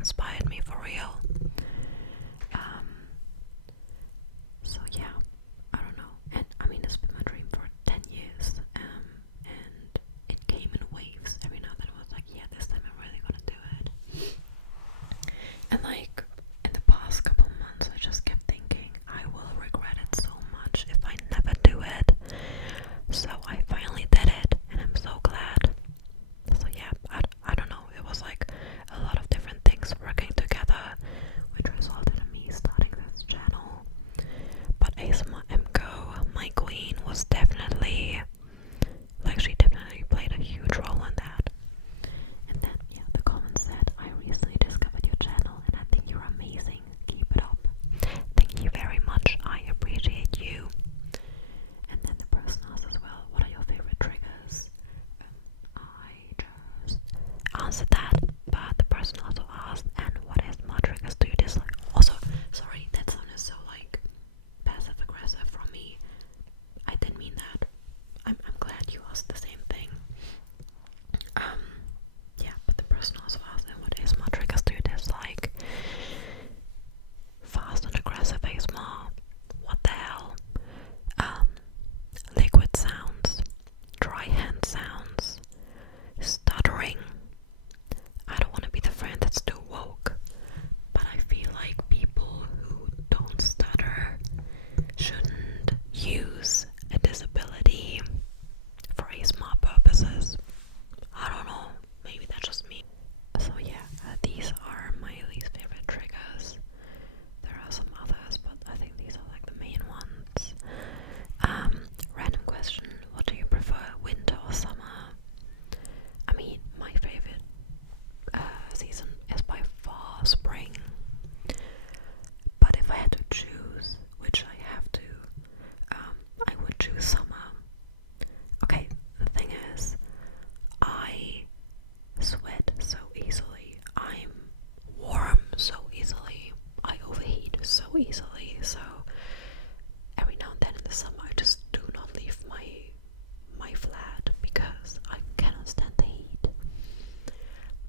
inspired me for real. So yeah, I don't know. And I mean, it's been my dream for 10 years. And it came in waves. Every now and then I was like, yeah, this time I'm really gonna do it. And like, in the past couple months, I just kept thinking, I will regret it so much if I never do it. So I finally did it, and I'm so glad. So yeah, I don't know, it was like a lot of different things working together, which resulted in me starting this channel. But ASMR Go, my queen, was definitely, like, she definitely played a huge role in that. And then, yeah, the comment said, I recently discovered your channel and I think you're amazing. Keep it up. Thank you very much. I appreciate you. And then the person asked as well, what are your favorite triggers? I just answered that, but the person also asked, and what ASMR triggers do you dislike? Also, sorry, that sounded so like passive aggressive from me. I didn't mean that. I'm glad you asked the same thing. Yeah, but the person also asked, and what ASMR triggers do you dislike? Fast and aggressive ASMR. What the hell? Liquid sounds, dry hand sounds, stuttering. I don't want to be the friend that's too woke, but I feel like people who don't stutter shouldn't use a disability for ASMR purposes. I don't know, maybe that's just me. So yeah, these are my least favorite triggers. There are some others, but I think these are like the main ones. Random question, what do you prefer, winter or summer? I mean, my favorite season is by far spring. But if I had to choose, which I have to, I would choose summer. Okay, the thing is, I sweat so easily. I'm warm so easily. I overheat so easily. So every now and then in the summer, I just do not leave my flat because I cannot stand the heat.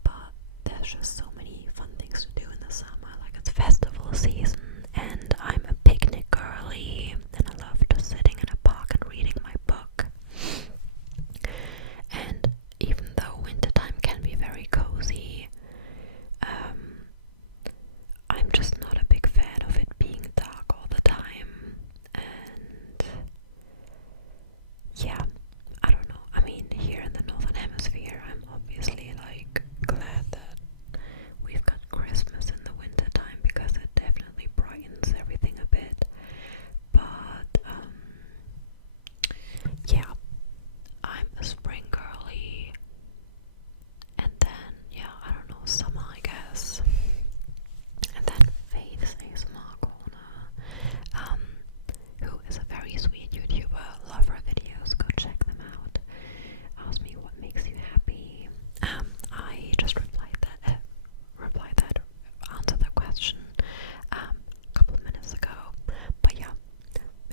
But there's just so many fun things to do in the summer. Like, it's festival season, and I'm a picnic girly, and I love just sitting in a park and reading my book. And even though wintertime can be very cozy, I'm just not a big fan of it being dark all the time. And yeah, I don't know. I mean, here in the Northern Hemisphere, I'm obviously like glad that we've got Christmas in the winter time because it definitely brightens everything a bit. But yeah, I'm a spring girly, and then yeah, I don't know, summer I guess. And then Faith's ASMR Corner, who is a very sweet YouTuber. Love her videos, go check them out. Ask me what makes you happy. I just answered that question a couple of minutes ago. But yeah,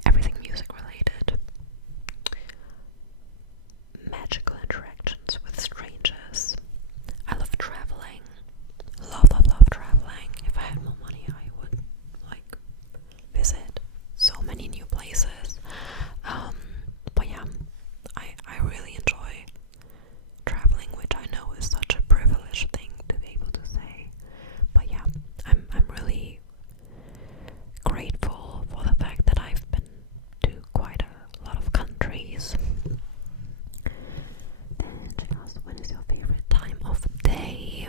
everything music related. Magical interactions with strangers. I love traveling. Love traveling. If I had more money, I would like visit so many new places. But yeah, I really enjoy traveling, which I know is such a privileged thing to be able to say. But yeah, I'm really grateful for the fact that I've been to quite a lot of countries. Then she asked, when is your favorite time of day?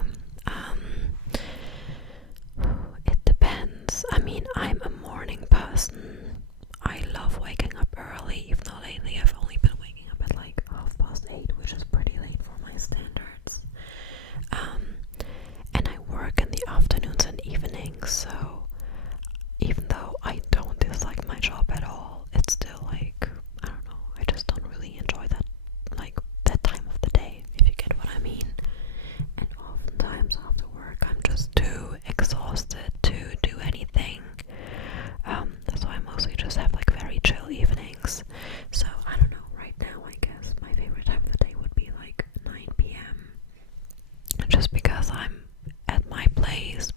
It depends. I mean, I'm a morning person. I love waking up early, even though lately I've only been waking up at like 8:30, which is pretty late for my standards. And I work in the afternoons and evenings, so even though I don't dislike my job at all, it's still like, I don't know, I just don't really enjoy that, like, that time of the day, if you get what I mean. And oftentimes after work, I'm just too exhausted to do anything. So I mostly just have like very chill evenings. So I don't know, right now I guess my favorite time of the day would be like 9 p.m. Just because I'm at my place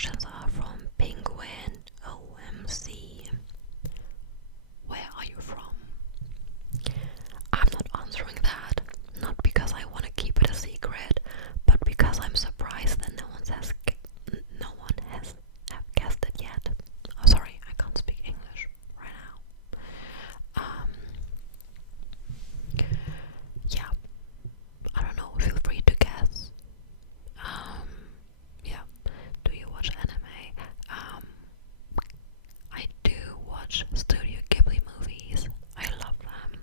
questions are from Penguin OMC. Where are you from? I'm not answering that, not because I want to keep it a secret, but because I'm surprised that no one has have guessed it yet. Oh, sorry, I can't speak English right now. Yeah, I don't know. Feel free to guess. Yeah. Do you watch anime? I do watch Studio Ghibli movies. I love them.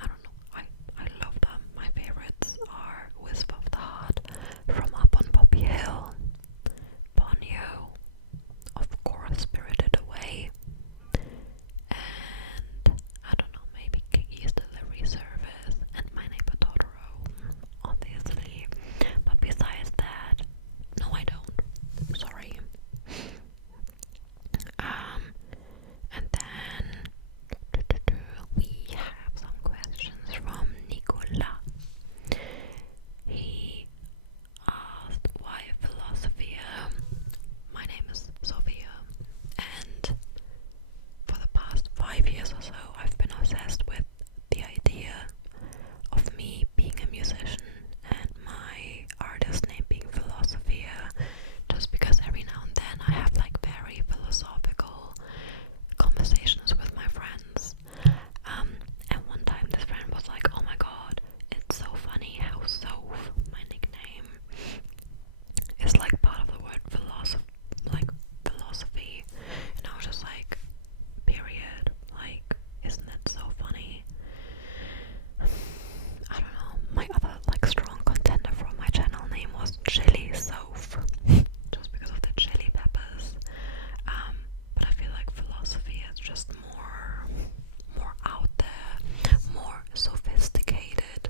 I don't know. I love them. My favorites are Wisp of the Heart, From Up on Poppy Hill, Ponyo, of course, Spirited Away, and I don't know, maybe Kiki's Delivery Service and My Neighbor Totoro, obviously. But besides that, no, I don't. Sorry. And then we have some questions from Nicola. He asked why philosophy. My name is Sophia, and for the past 5 years or so, I've been obsessed with the idea of me being a musician and my artist name being Philosophia, just because every now and then I have like very philosophical conversations with my friends. And one time this friend was like, oh my god, it's so funny how Soph, my nickname, is like part of the word philosophy. And I was just like, period. Like, isn't it so funny? I don't know. My other like strong contender for my channel name was Chili Soph, just because of the chili peppers. But I feel like philosophy is just more out there, more sophisticated,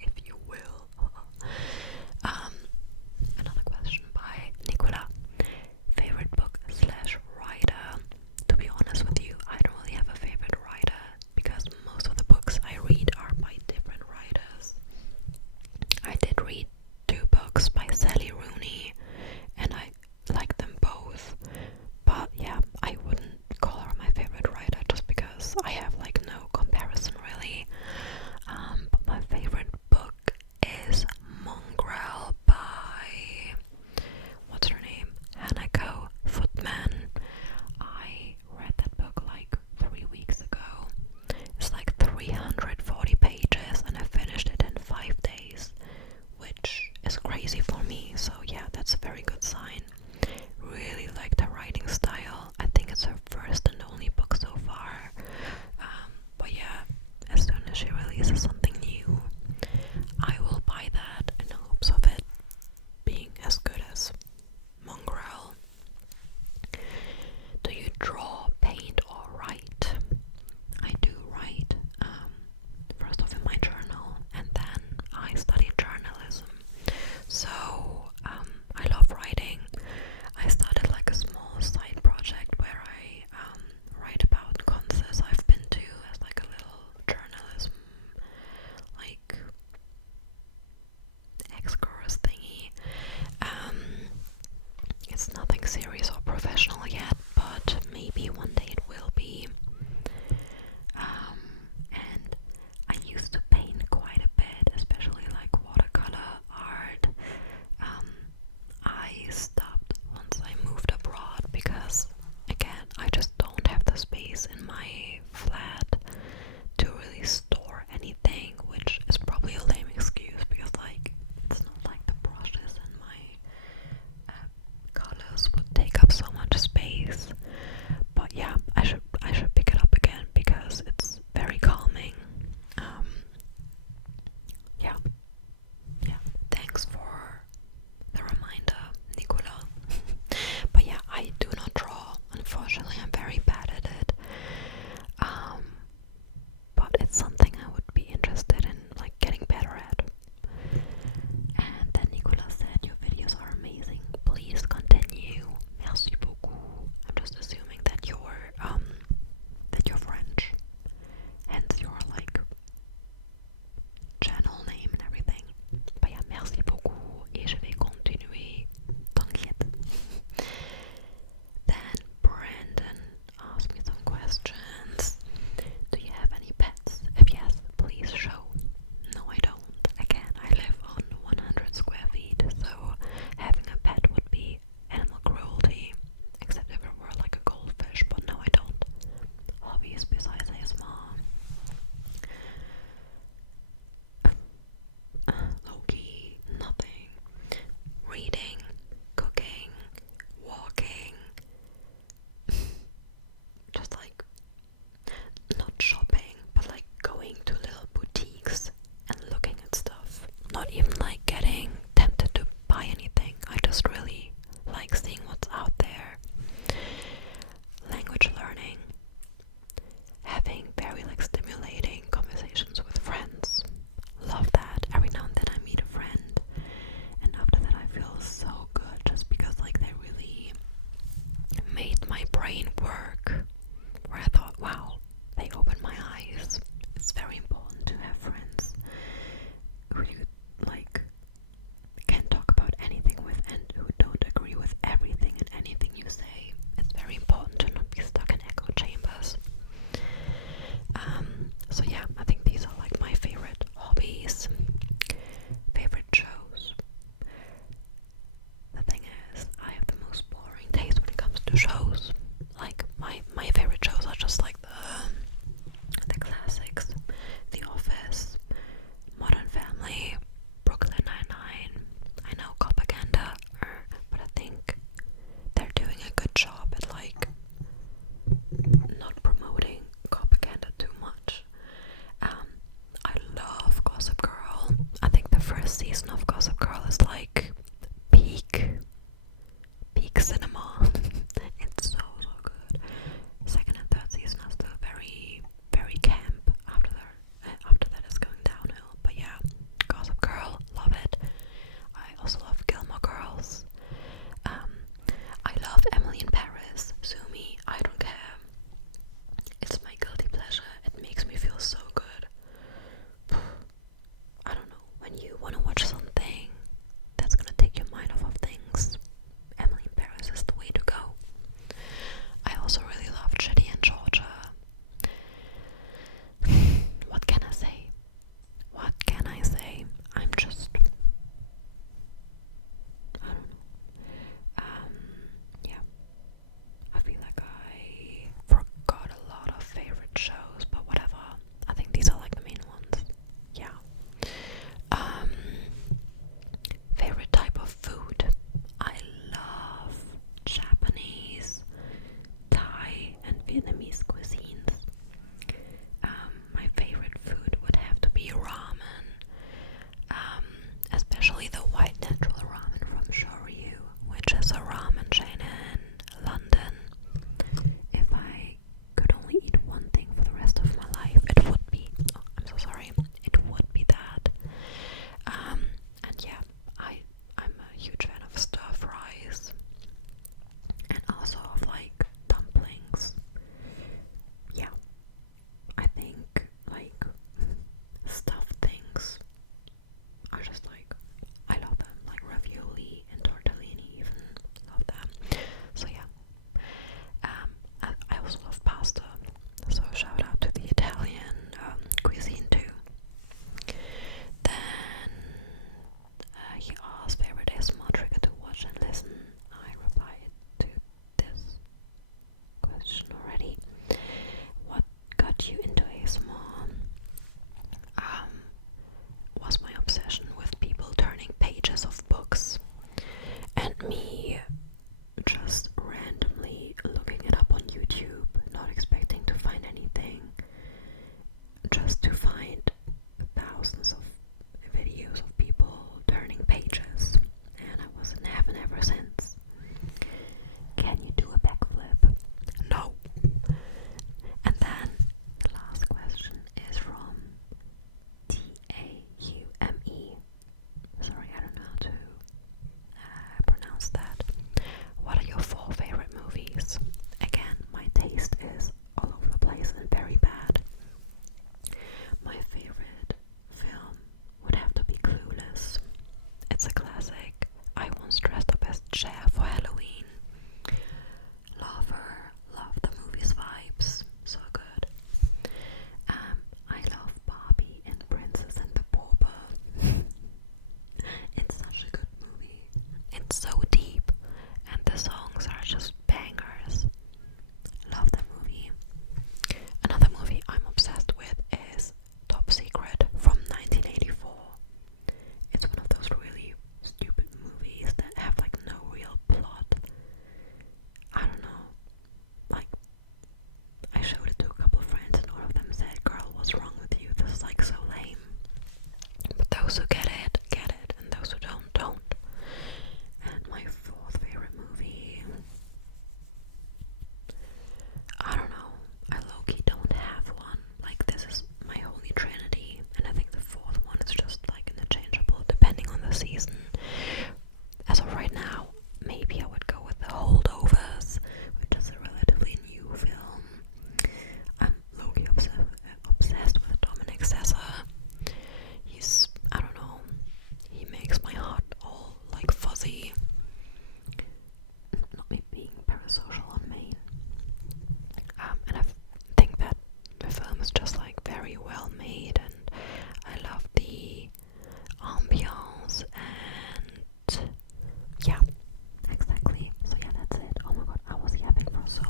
if you will. Another question by Nicola. Favorite book / writer? To be honest with you, I don't really have a favorite writer because most of the books I read are by different writers. I did read 2 books by Sally Rooney and I like them both. But yeah, I wouldn't call her my favorite writer just because I have like no comparison really. But my favorite book is Mongrel by, what's her name? Hanako Footman. I read that book like 3 weeks ago. It's like 340 pages and I finished it in 5 days, which is crazy for me. So yeah, that's a very good sign. Really liked her writing style. I think it's her first and only book so far. But yeah, as soon as she releases something new, I will buy that in hopes of it being as good as Mongrel. Do you draw, paint, or write? I do write. First off in my journal, and then I studied journalism. So I love writing. I started like a small side project where I write about concerts I've been to as like a little journalism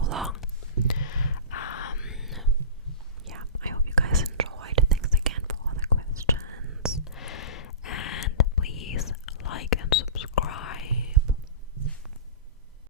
long.